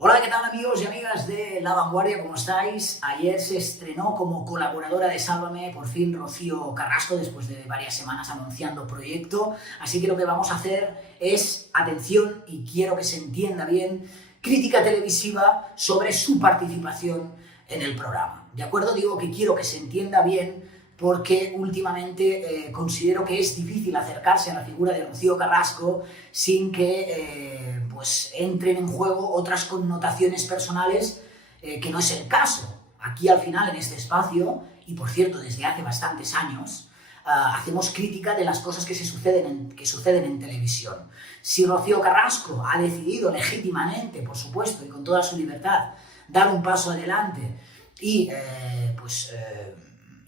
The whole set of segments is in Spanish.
Hola, ¿qué tal amigos y amigas de La Vanguardia? ¿Cómo estáis? Ayer se estrenó como colaboradora de Sálvame, por fin, Rocío Carrasco, después de varias semanas anunciando proyecto. Así que lo que vamos a hacer es, atención, y quiero que se entienda bien, crítica televisiva sobre su participación en el programa. ¿De acuerdo? Digo que quiero que se entienda bien porque últimamente considero que es difícil acercarse a la figura de Rocío Carrasco sin que pues entren en juego otras connotaciones personales que no es el caso. Aquí al final, en este espacio, y por cierto desde hace bastantes años, hacemos crítica de las cosas que suceden en televisión. Si Rocío Carrasco ha decidido legítimamente, por supuesto, y con toda su libertad, dar un paso adelante y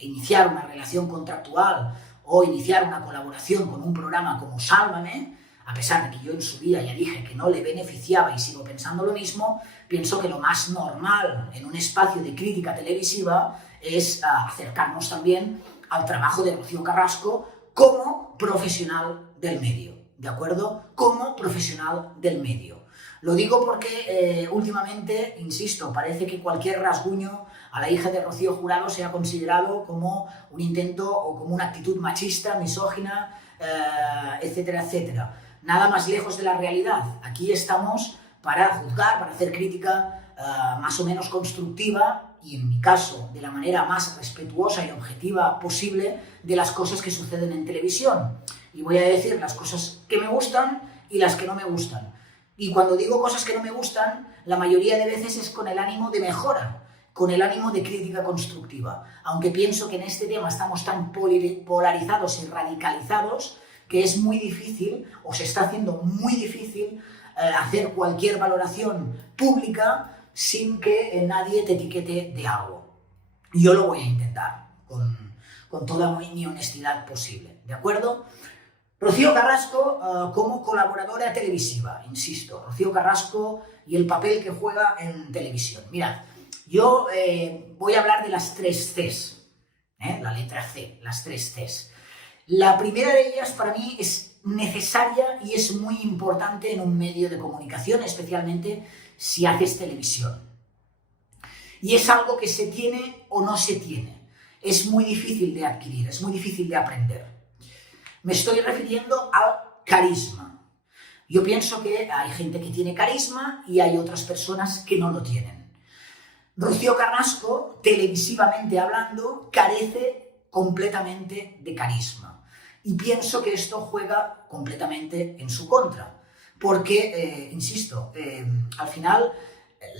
iniciar una relación contractual o iniciar una colaboración con un programa como Sálvame, a pesar de que yo en su día ya dije que no le beneficiaba y sigo pensando lo mismo, pienso que lo más normal en un espacio de crítica televisiva es acercarnos también al trabajo de Rocío Carrasco como profesional del medio, ¿de acuerdo? Como profesional del medio. Lo digo porque últimamente, insisto, parece que cualquier rasguño a la hija de Rocío Jurado se ha considerado como un intento o como una actitud machista, misógina, etcétera, etcétera. Nada más lejos de la realidad. Aquí estamos para juzgar, para hacer crítica más o menos constructiva y, en mi caso, de la manera más respetuosa y objetiva posible de las cosas que suceden en televisión. Y voy a decir las cosas que me gustan y las que no me gustan. Y cuando digo cosas que no me gustan, la mayoría de veces es con el ánimo de mejora, con el ánimo de crítica constructiva. Aunque pienso que en este tema estamos tan polarizados y radicalizados que es muy difícil, o se está haciendo muy difícil, hacer cualquier valoración pública sin que nadie te etiquete de algo. Yo lo voy a intentar con toda mi honestidad posible, ¿de acuerdo? Rocío Carrasco como colaboradora televisiva, insisto, Rocío Carrasco y el papel que juega en televisión. Mirad, yo voy a hablar de las 3 Cs, la letra C, las 3 Cs. La primera de ellas para mí es necesaria y es muy importante en un medio de comunicación, especialmente si haces televisión. Y es algo que se tiene o no se tiene. Es muy difícil de adquirir, es muy difícil de aprender. Me estoy refiriendo al carisma. Yo pienso que hay gente que tiene carisma y hay otras personas que no lo tienen. Rocío Carrasco, televisivamente hablando, carece completamente de carisma. Y pienso que esto juega completamente en su contra. Porque, insisto, al final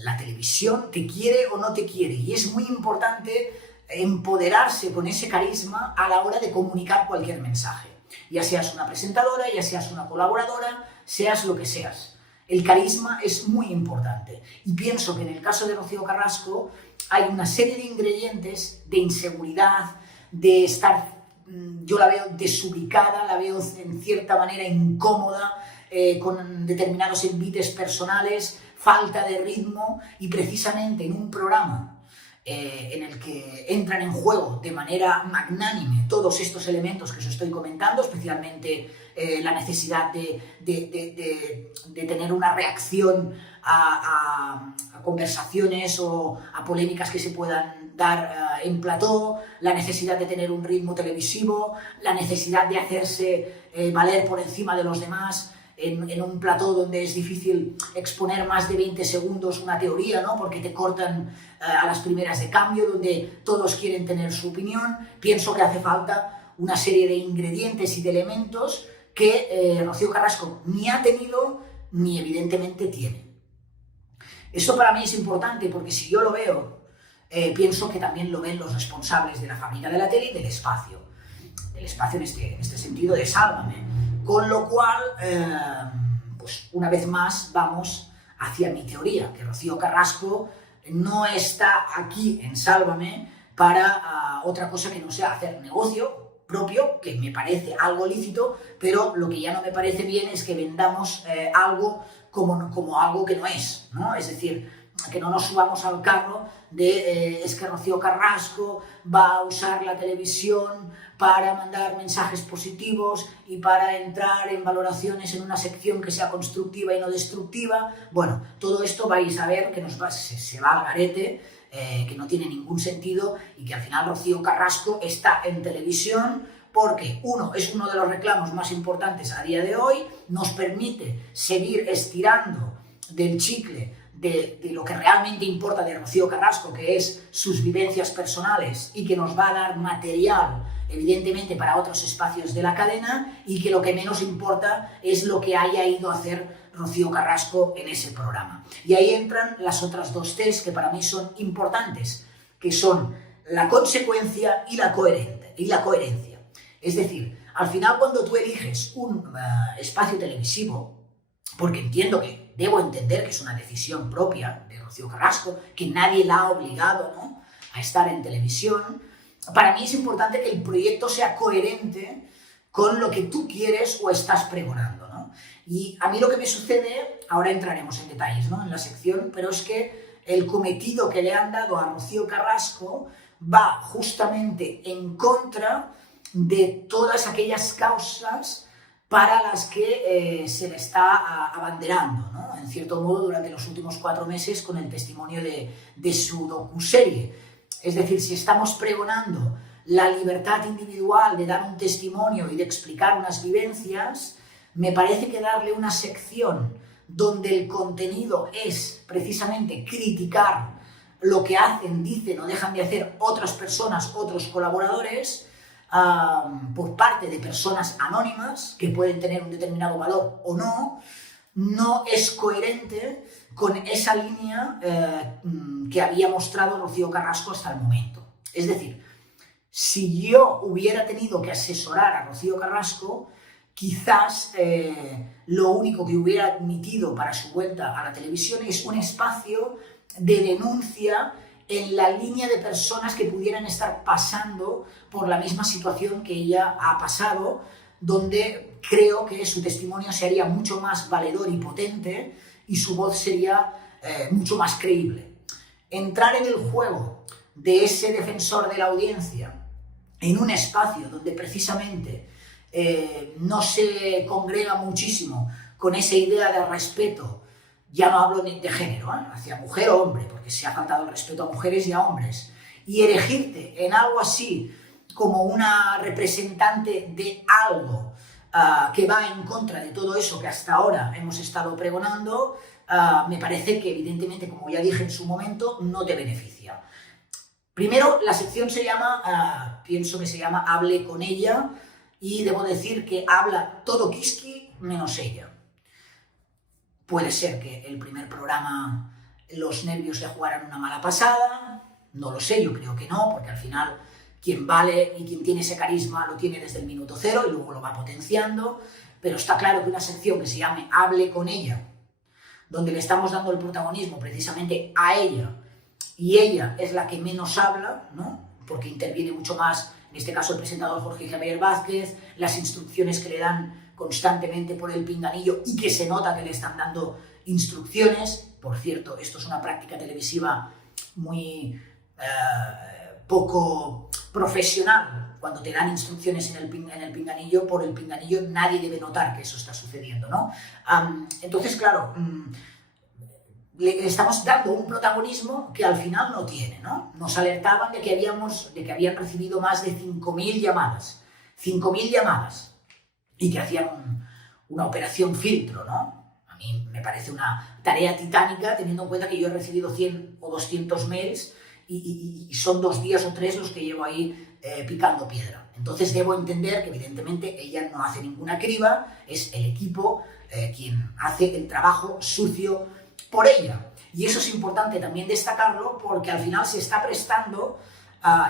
la televisión te quiere o no te quiere. Y es muy importante empoderarse con ese carisma a la hora de comunicar cualquier mensaje. Ya seas una presentadora, ya seas una colaboradora, seas lo que seas. El carisma es muy importante. Y pienso que en el caso de Rocío Carrasco hay una serie de ingredientes de inseguridad, de estar, yo la veo desubicada, la veo en cierta manera incómoda, con determinados envites personales, falta de ritmo, y precisamente en un programa en el que entran en juego de manera magnánime todos estos elementos que os estoy comentando, especialmente la necesidad de tener una reacción a conversaciones o a polémicas que se puedan dar en plató, la necesidad de tener un ritmo televisivo, la necesidad de hacerse valer por encima de los demás, en un plató donde es difícil exponer más de 20 segundos una teoría, ¿no? Porque te cortan a las primeras de cambio, donde todos quieren tener su opinión. Pienso que hace falta una serie de ingredientes y de elementos que Rocío Carrasco ni ha tenido ni evidentemente tiene. Esto para mí es importante porque si yo lo veo, pienso que también lo ven los responsables de la fábrica de la tele y del espacio en este sentido de Sálvame. Con lo cual, pues una vez más vamos hacia mi teoría, que Rocío Carrasco no está aquí en Sálvame para otra cosa que no sea hacer negocio propio, que me parece algo lícito, pero lo que ya no me parece bien es que vendamos algo como algo que no es, ¿no? Es decir, que no nos subamos al carro de es que Rocío Carrasco va a usar la televisión para mandar mensajes positivos y para entrar en valoraciones en una sección que sea constructiva y no destructiva. Bueno, todo esto vais a ver que se va al garete, que no tiene ningún sentido y que al final Rocío Carrasco está en televisión porque, uno, es uno de los reclamos más importantes a día de hoy, nos permite seguir estirando del chicle de lo que realmente importa de Rocío Carrasco, que es sus vivencias personales y que nos va a dar material, evidentemente, para otros espacios de la cadena y que lo que menos importa es lo que haya ido a hacer Rocío Carrasco en ese programa. Y ahí entran las otras dos T's que para mí son importantes, que son la consecuencia y la coherencia. Es decir, al final cuando tú eliges un espacio televisivo, porque debo entender que es una decisión propia de Rocío Carrasco, que nadie la ha obligado, ¿no?, a estar en televisión, para mí es importante que el proyecto sea coherente con lo que tú quieres o estás pregonando, ¿no? Y a mí lo que me sucede, ahora entraremos en detalles, ¿no?, en la sección, pero es que el cometido que le han dado a Rocío Carrasco va justamente en contra de todas aquellas causas para las que se le está abanderando, ¿no?, en cierto modo, durante los últimos 4 meses con el testimonio de su docuserie. Es decir, si estamos pregonando la libertad individual de dar un testimonio y de explicar unas vivencias, me parece que darle una sección donde el contenido es precisamente criticar lo que hacen, dicen o dejan de hacer otras personas, otros colaboradores, por parte de personas anónimas que pueden tener un determinado valor o no, no es coherente con esa línea que había mostrado Rocío Carrasco hasta el momento. Es decir, si yo hubiera tenido que asesorar a Rocío Carrasco, quizás lo único que hubiera admitido para su vuelta a la televisión es un espacio de denuncia en la línea de personas que pudieran estar pasando por la misma situación que ella ha pasado, donde creo que su testimonio sería mucho más valedor y potente y su voz sería mucho más creíble. Entrar en el juego de ese defensor de la audiencia en un espacio donde precisamente no se congrega muchísimo con esa idea de respeto, ya no hablo de género, hacia mujer o hombre, porque se ha faltado el respeto a mujeres y a hombres, y erigirte en algo así como una representante de algo que va en contra de todo eso que hasta ahora hemos estado pregonando, me parece que evidentemente, como ya dije en su momento, no te beneficia. Primero, la sección se llama, pienso que se llama Hable con ella, y debo decir que habla todo Kiski menos ella. Puede ser que el primer programa los nervios le jugaran una mala pasada, no lo sé, yo creo que no, porque al final quien vale y quien tiene ese carisma lo tiene desde el minuto 0 y luego lo va potenciando, pero está claro que una sección que se llame Hable con ella, donde le estamos dando el protagonismo precisamente a ella, y ella es la que menos habla, ¿no?, porque interviene mucho más, en este caso el presentador Jorge Javier Vázquez, las instrucciones que le dan constantemente por el pinganillo y que se nota que le están dando instrucciones. Por cierto, esto es una práctica televisiva muy poco profesional. Cuando te dan instrucciones en el pinganillo, por el pinganillo nadie debe notar que eso está sucediendo, ¿no? Entonces, claro, le estamos dando un protagonismo que al final no tiene, ¿no? Nos alertaban de que habían recibido más de 5.000 llamadas. 5.000 llamadas. Y que hacían una operación filtro, ¿no? A mí me parece una tarea titánica, teniendo en cuenta que yo he recibido 100 o 200 mails y son 2 días o 3 los que llevo ahí picando piedra. Entonces debo entender que evidentemente ella no hace ninguna criba, es el equipo quien hace el trabajo sucio por ella. Y eso es importante también destacarlo, porque al final se está prestando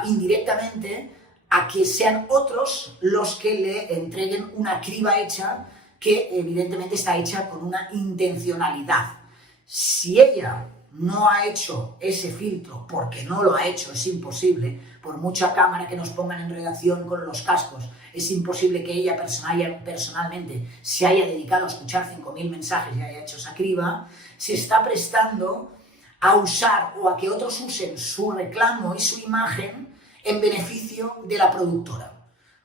indirectamente a que sean otros los que le entreguen una criba hecha que evidentemente está hecha con una intencionalidad. Si ella no ha hecho ese filtro, porque no lo ha hecho, es imposible, por mucha cámara que nos pongan en redacción con los cascos, es imposible que ella personalmente se haya dedicado a escuchar 5.000 mensajes y haya hecho esa criba, se está prestando a usar o a que otros usen su reclamo y su imagen en beneficio de la productora,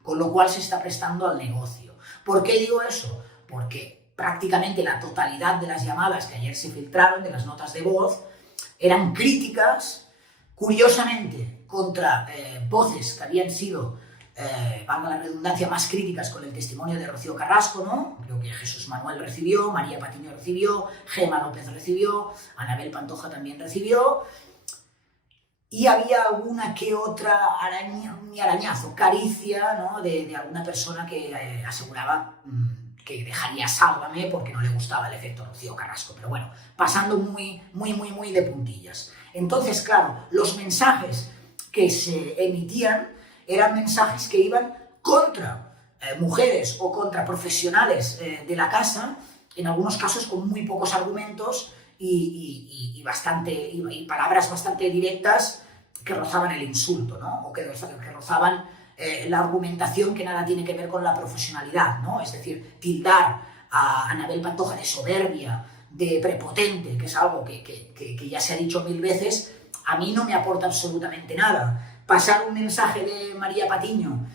con lo cual se está prestando al negocio. ¿Por qué digo eso? Porque prácticamente la totalidad de las llamadas que ayer se filtraron, de las notas de voz, eran críticas, curiosamente, contra voces que habían sido, valga la redundancia, más críticas con el testimonio de Rocío Carrasco, ¿no? Creo que Jesús Manuel recibió, María Patiño recibió, Gemma López recibió, Anabel Pantoja también recibió, y había alguna que otra arañazo, caricia, ¿no? de alguna persona que aseguraba que dejaría Sálvame porque no le gustaba el efecto Rocío Carrasco, pero bueno, pasando muy de puntillas. Entonces, claro, los mensajes que se emitían eran mensajes que iban contra mujeres o contra profesionales de la casa, en algunos casos con muy pocos argumentos y palabras bastante directas que rozaban el insulto, ¿no? O que rozaban la argumentación que nada tiene que ver con la profesionalidad, ¿no? Es decir, tildar a Anabel Pantoja de soberbia, de prepotente, que es algo que ya se ha dicho 1000 veces, a mí no me aporta absolutamente nada. Pasar un mensaje de María Patiño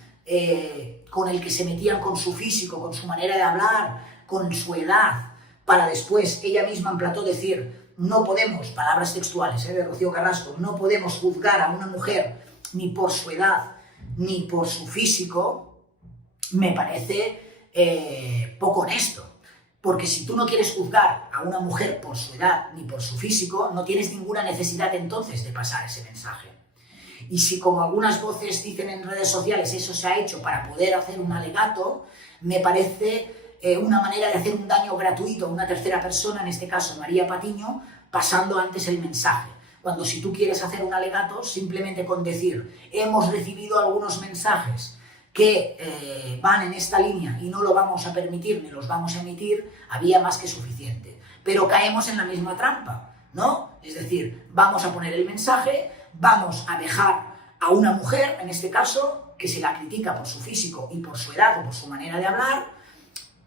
con el que se metían con su físico, con su manera de hablar, con su edad, para después ella misma en plató decir: no podemos, palabras textuales de Rocío Carrasco, no podemos juzgar a una mujer ni por su edad ni por su físico, me parece poco honesto. Porque si tú no quieres juzgar a una mujer por su edad ni por su físico, no tienes ninguna necesidad entonces de pasar ese mensaje. Y si, como algunas voces dicen en redes sociales, eso se ha hecho para poder hacer un alegato, me parece una manera de hacer un daño gratuito a una tercera persona, en este caso María Patiño, pasando antes el mensaje. Cuando si tú quieres hacer un alegato, simplemente con decir: hemos recibido algunos mensajes que van en esta línea y no lo vamos a permitir ni los vamos a emitir, había más que suficiente. Pero caemos en la misma trampa, ¿no? Es decir, vamos a poner el mensaje, vamos a dejar a una mujer, en este caso, que se la critica por su físico y por su edad o por su manera de hablar,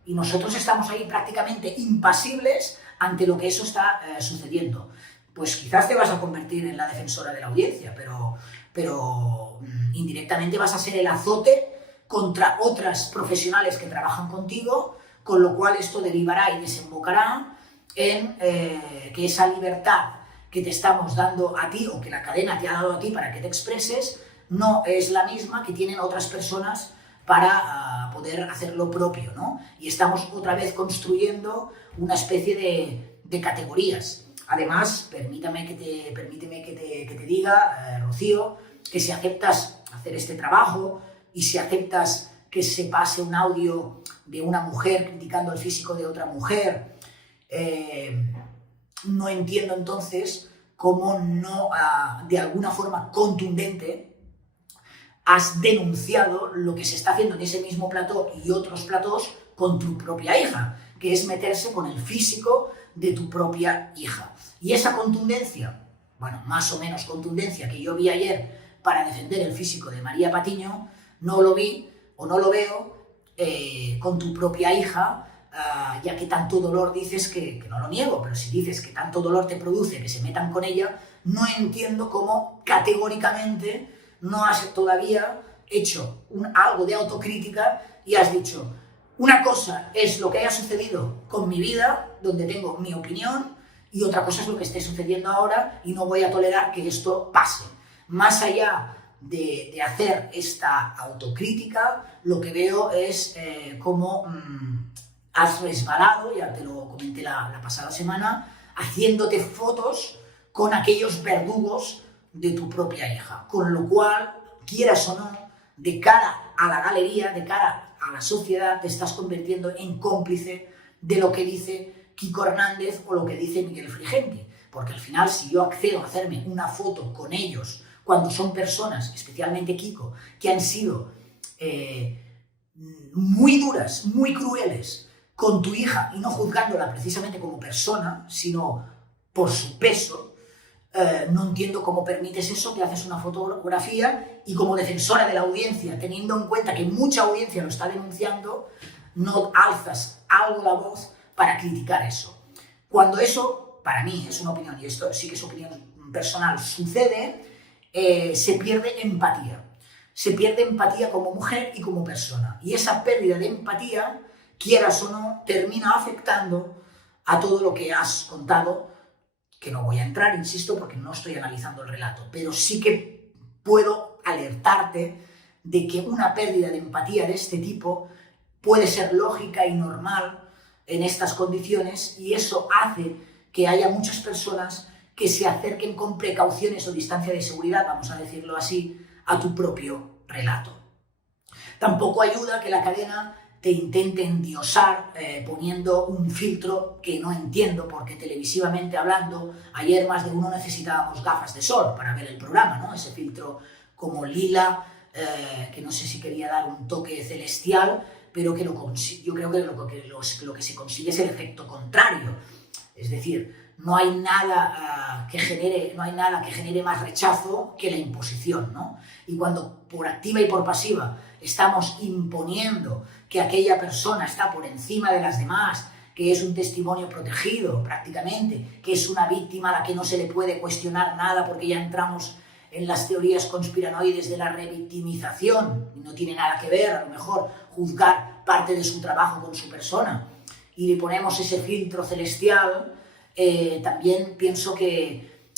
y nosotros estamos ahí prácticamente impasibles ante lo que eso está sucediendo. Pues quizás te vas a convertir en la defensora de la audiencia, pero indirectamente vas a ser el azote contra otras profesionales que trabajan contigo, con lo cual esto derivará y desembocará en que esa libertad que te estamos dando a ti o que la cadena te ha dado a ti para que te expreses no es la misma que tienen otras personas para poder hacer lo propio, ¿no? Y estamos otra vez construyendo una especie de categorías. Además, permíteme que te diga, Rocío, que si aceptas hacer este trabajo y si aceptas que se pase un audio de una mujer criticando el físico de otra mujer, no entiendo entonces cómo no, de alguna forma contundente, has denunciado lo que se está haciendo en ese mismo plató y otros platós con tu propia hija, que es meterse con el físico de tu propia hija. Y esa contundencia, bueno, más o menos contundencia que yo vi ayer para defender el físico de María Patiño, no lo vi o no lo veo con tu propia hija, ya que tanto dolor dices que no lo niego, pero si dices que tanto dolor te produce que se metan con ella, no entiendo cómo categóricamente no has todavía hecho algo de autocrítica y has dicho: una cosa es lo que haya sucedido con mi vida, donde tengo mi opinión, y otra cosa es lo que esté sucediendo ahora y no voy a tolerar que esto pase. Más allá de hacer esta autocrítica, lo que veo es cómo has resbalado, ya te lo comenté la pasada semana, haciéndote fotos con aquellos verdugos de tu propia hija. Con lo cual, quieras o no, de cara a la galería, de cara a la sociedad, te estás convirtiendo en cómplice de lo que dice Kiko Hernández o lo que dice Miguel Frigenti. Porque al final, si yo accedo a hacerme una foto con ellos, cuando son personas, especialmente Kiko, que han sido muy duras, muy crueles con tu hija, y no juzgándola precisamente como persona, sino por su peso, no entiendo cómo permites eso, que haces una fotografía y como defensora de la audiencia, teniendo en cuenta que mucha audiencia lo está denunciando, no alzas algo la voz para criticar eso. Cuando eso para mí, es una opinión, y esto sí que es opinión personal, sucede, se pierde empatía. Se pierde empatía como mujer y como persona. Y esa pérdida de empatía, quieras o no, termina afectando a todo lo que has contado, que no voy a entrar, insisto, porque no estoy analizando el relato, pero sí que puedo alertarte de que una pérdida de empatía de este tipo puede ser lógica y normal en estas condiciones, y eso hace que haya muchas personas que se acerquen con precauciones o distancia de seguridad, vamos a decirlo así, a tu propio relato. Tampoco ayuda que la cadena te intente endiosar poniendo un filtro que no entiendo, porque televisivamente hablando, ayer más de uno necesitábamos gafas de sol para ver el programa, ¿no? Ese filtro como lila, que no sé si quería dar un toque celestial, pero que yo creo que lo que se consigue es el efecto contrario. Es decir, no hay nada que genere más rechazo que la imposición, ¿no? Y cuando por activa y por pasiva estamos imponiendo que aquella persona está por encima de las demás, que es un testimonio protegido prácticamente, que es una víctima a la que no se le puede cuestionar nada porque ya entramos en las teorías conspiranoides de la revictimización, y no tiene nada que ver, a lo mejor, juzgar parte de su trabajo con su persona, y le ponemos ese filtro celestial, también pienso que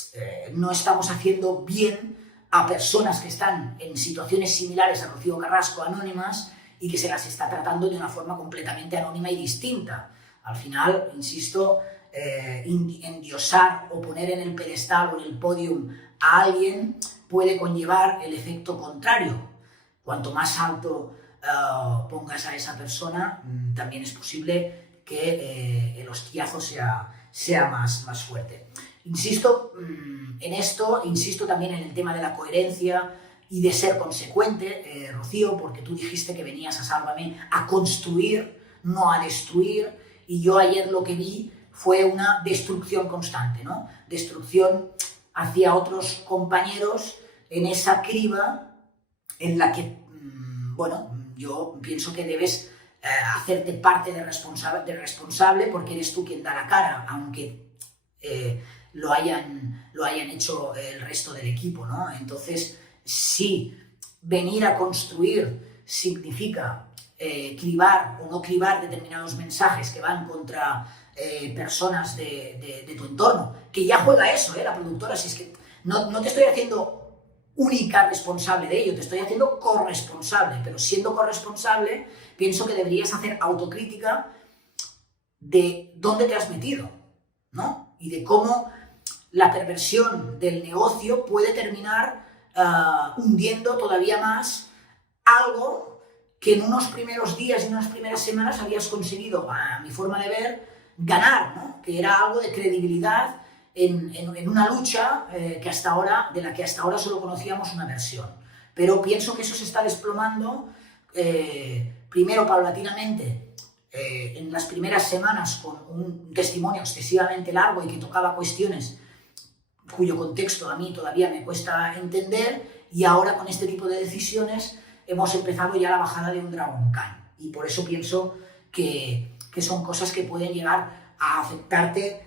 no estamos haciendo bien a personas que están en situaciones similares a Rocío Carrasco, anónimas, y que se las está tratando de una forma completamente anónima y distinta. Al final, insisto, endiosar o poner en el pedestal o en el podium a alguien puede conllevar el efecto contrario. Cuanto más alto pongas a esa persona, también es posible que el hostiazo sea más fuerte. Insisto en esto, insisto también en el tema de la coherencia y de ser consecuente, Rocío, porque tú dijiste que venías a Sálvame a construir, no a destruir, y yo ayer lo que vi fue una destrucción constante, ¿no? Destrucción hacia otros compañeros en esa criba en la que, bueno, yo pienso que debes hacerte parte de responsable porque eres tú quien da la cara, aunque lo hayan hecho el resto del equipo, ¿no? Entonces, si venir a construir significa cribar o no cribar determinados mensajes que van contra personas de tu entorno, que ya juega eso, la productora, si es que no te estoy haciendo única responsable de ello, te estoy haciendo corresponsable, pero siendo corresponsable pienso que deberías hacer autocrítica de dónde te has metido, ¿no? Y de cómo la perversión del negocio puede terminar hundiendo todavía más algo que en unos primeros días y unas primeras semanas habías conseguido, a mi forma de ver, ganar, ¿no? Que era algo de credibilidad en una lucha de la que hasta ahora solo conocíamos una versión. Pero pienso que eso se está desplomando, primero paulatinamente, en las primeras semanas con un testimonio excesivamente largo y que tocaba cuestiones cuyo contexto a mí todavía me cuesta entender, y ahora con este tipo de decisiones hemos empezado ya la bajada de un Dragon Khan. Y por eso pienso que son cosas que pueden llegar a afectarte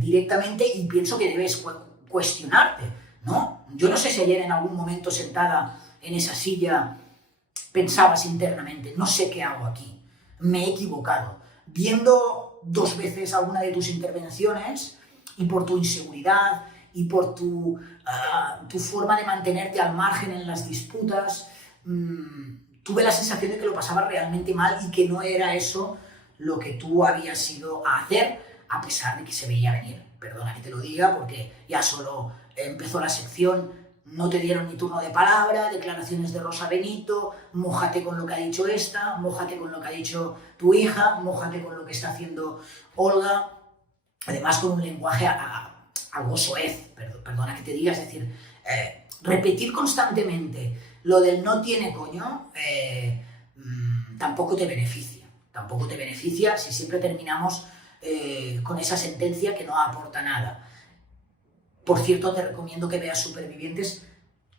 directamente, y pienso que debes cuestionarte, ¿no? Yo no sé si ayer en algún momento sentada en esa silla pensabas internamente, no sé qué hago aquí, me he equivocado. Viendo 2 veces alguna de tus intervenciones, y por tu inseguridad y por tu forma de mantenerte al margen en las disputas, tuve la sensación de que lo pasabas realmente mal y que no era eso lo que tú habías ido a hacer, a pesar de que se veía venir. Perdona que te lo diga, porque ya solo empezó la sección, no te dieron ni turno de palabra, declaraciones de Rosa Benito, mójate con lo que ha dicho esta, mójate con lo que ha dicho tu hija, mójate con lo que está haciendo Olga, además con un lenguaje algo soez, perdona que te diga, es decir, repetir constantemente lo del no tiene coño tampoco te beneficia si siempre terminamos con esa sentencia que no aporta nada. Por cierto, te recomiendo que veas Supervivientes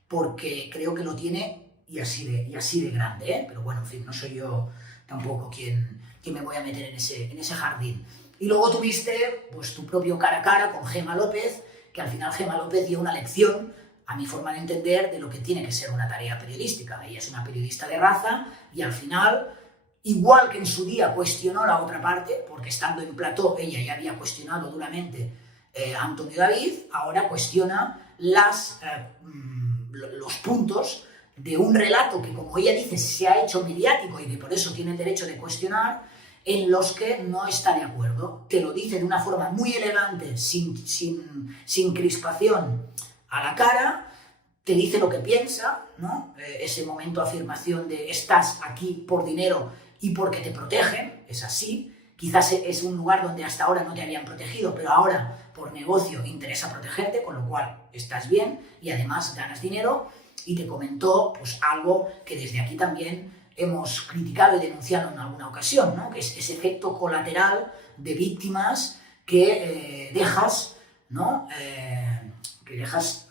porque creo que lo tiene y así de grande, ¿eh? Pero bueno, en fin, no soy yo tampoco quien me voy a meter en ese jardín. Y luego tuviste pues, tu propio cara a cara con Gemma López, que al final Gemma López dio una lección, a mi forma de entender, de lo que tiene que ser una tarea periodística. Ella es una periodista de raza y al final, igual que en su día cuestionó la otra parte, porque estando en plató ella ya había cuestionado duramente a Antonio David, ahora cuestiona los puntos de un relato que, como ella dice, se ha hecho mediático y que por eso tiene el derecho de cuestionar, en los que no está de acuerdo. Te lo dice de una forma muy elegante, sin crispación a la cara, te dice lo que piensa, ¿no? Ese momento de afirmación de estás aquí por dinero y porque te protegen, es así. Quizás es un lugar donde hasta ahora no te habían protegido, pero ahora por negocio interesa protegerte, con lo cual estás bien y además ganas dinero. Y te comentó pues, algo que desde aquí también hemos criticado y denunciado en alguna ocasión, ¿no? Que es ese efecto colateral de víctimas que dejas, ¿no? Que dejas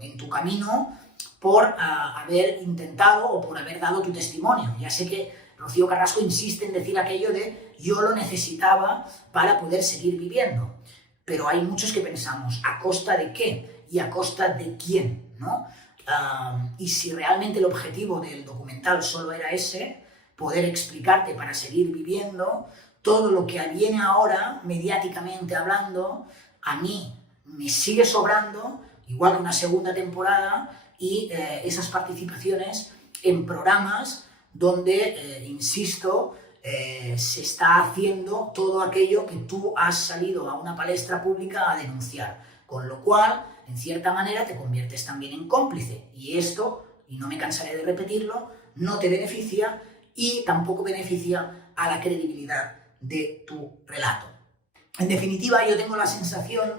en tu camino por haber intentado o por haber dado tu testimonio. Ya sé que Rocío Carrasco insiste en decir aquello de yo lo necesitaba para poder seguir viviendo, pero hay muchos que pensamos, ¿a costa de qué? ¿Y a costa de quién? ¿No? Y si realmente el objetivo del documental solo era ese, poder explicarte para seguir viviendo, todo lo que viene ahora, mediáticamente hablando, a mí me sigue sobrando, igual que una segunda temporada, y esas participaciones en programas donde, insisto, se está haciendo todo aquello que tú has salido a una palestra pública a denunciar, con lo cual, en cierta manera, te conviertes también en cómplice, y esto, y no me cansaré de repetirlo, no te beneficia y tampoco beneficia a la credibilidad de tu relato. En definitiva, yo tengo la sensación,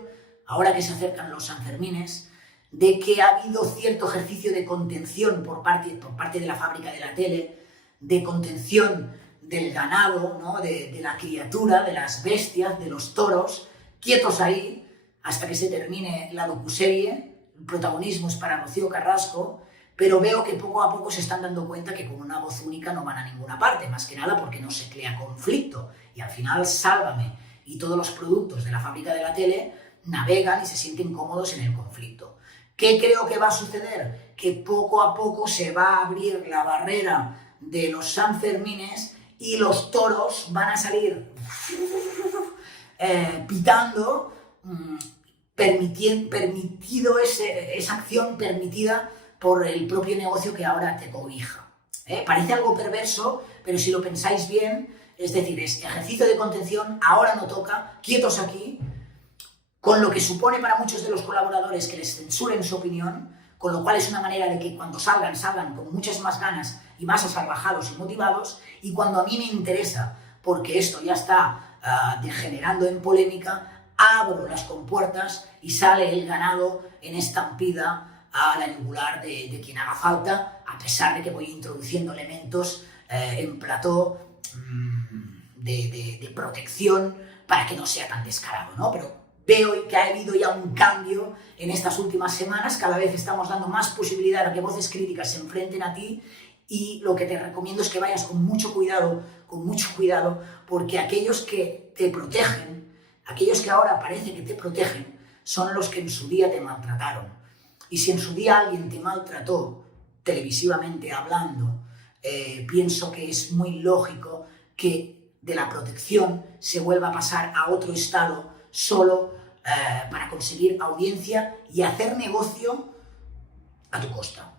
ahora que se acercan los Sanfermines, de que ha habido cierto ejercicio de contención por parte de la fábrica de la tele, de contención del ganado, ¿no? de la criatura, de las bestias, de los toros, quietos ahí, hasta que se termine la docuserie. El protagonismo es para Rocío Carrasco, pero veo que poco a poco se están dando cuenta que con una voz única no van a ninguna parte, más que nada porque no se crea conflicto. Y al final, Sálvame y todos los productos de la fábrica de la tele navegan y se sienten cómodos en el conflicto. ¿Qué creo que va a suceder? Que poco a poco se va a abrir la barrera de los Sanfermines y los toros van a salir pitando, permitido esa acción permitida por el propio negocio que ahora te cobija. Parece algo perverso, pero si lo pensáis bien, es decir, es ejercicio de contención, ahora no toca, quietos aquí, con lo que supone para muchos de los colaboradores que les censuren su opinión, con lo cual es una manera de que cuando salgan con muchas más ganas y más asalvajados y motivados, y cuando a mí me interesa, porque esto ya está degenerando en polémica, abro las compuertas y sale el ganado en estampida a la yugular de quien haga falta, a pesar de que voy introduciendo elementos en plató de protección para que no sea tan descarado, ¿no? Pero veo que ha habido ya un cambio en estas últimas semanas, cada vez estamos dando más posibilidad a que voces críticas se enfrenten a ti, y lo que te recomiendo es que vayas con mucho cuidado, porque aquellos que te protegen, aquellos que ahora parece que te protegen, son los que en su día te maltrataron. Y si en su día alguien te maltrató, televisivamente hablando, pienso que es muy lógico que de la protección se vuelva a pasar a otro estado solo para conseguir audiencia y hacer negocio a tu costa.